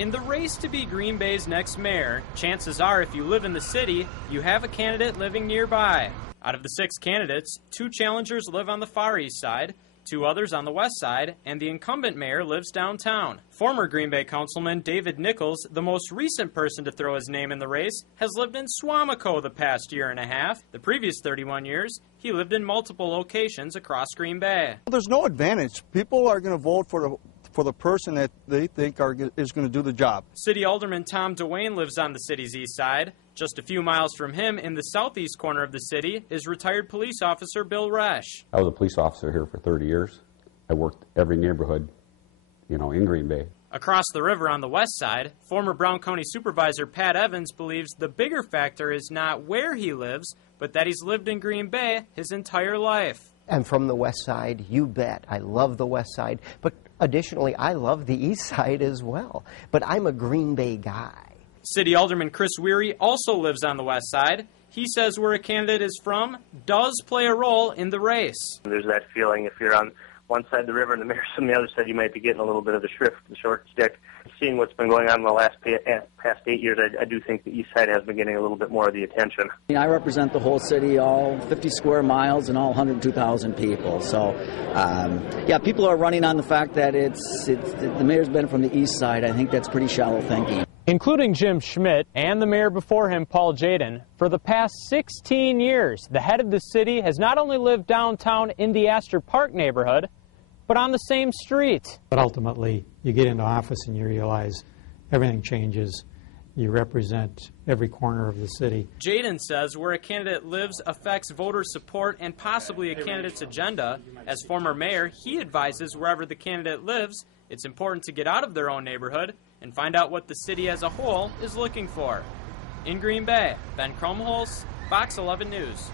In the race to be Green Bay's next mayor, chances are if you live in the city, you have a candidate living nearby. Out of the 6 candidates, 2 challengers live on the far east side, 2 others on the west side, and the incumbent mayor lives downtown. Former Green Bay Councilman David Nichols, the most recent person to throw his name in the race, has lived in Swamico the past year and a half. The previous 31 years, he lived in multiple locations across Green Bay. There's no advantage. People are going to vote for the person that they think is going to do the job. City Alderman Tom DeWayne lives on the city's east side. Just a few miles from him, in the southeast corner of the city, is retired police officer Bill Resch. I was a police officer here for 30 years. I worked every neighborhood, in Green Bay. Across the river on the west side, former Brown County Supervisor Pat Evans believes the bigger factor is not where he lives, but that he's lived in Green Bay his entire life. I'm from the west side, you bet. I love the west side, but additionally, I love the east side as well. But I'm a Green Bay guy. City Alderman Chris Weary also lives on the west side. He says where a candidate is from does play a role in the race. There's that feeling if you're on one side of the river and the mayor's on the other side, you might be getting a little bit of the short stick. Seeing what's been going on in the last past 8 years, I do think the east side has been getting a little bit more of the attention. I represent the whole city, all 50 square miles and all 102,000 people. So, people are running on the fact that the mayor's been from the east side. I think that's pretty shallow thinking. Including Jim Schmidt and the mayor before him, Paul Jaden, for the past 16 years, the head of the city has not only lived downtown in the Astor Park neighborhood, but on the same street. But ultimately, you get into office and you realize everything changes. You represent every corner of the city. Jaden says where a candidate lives affects voter support and possibly a candidate's agenda. As former mayor, he advises wherever the candidate lives, it's important to get out of their own neighborhood and find out what the city as a whole is looking for. In Green Bay, Ben Krumholz, Fox 11 News.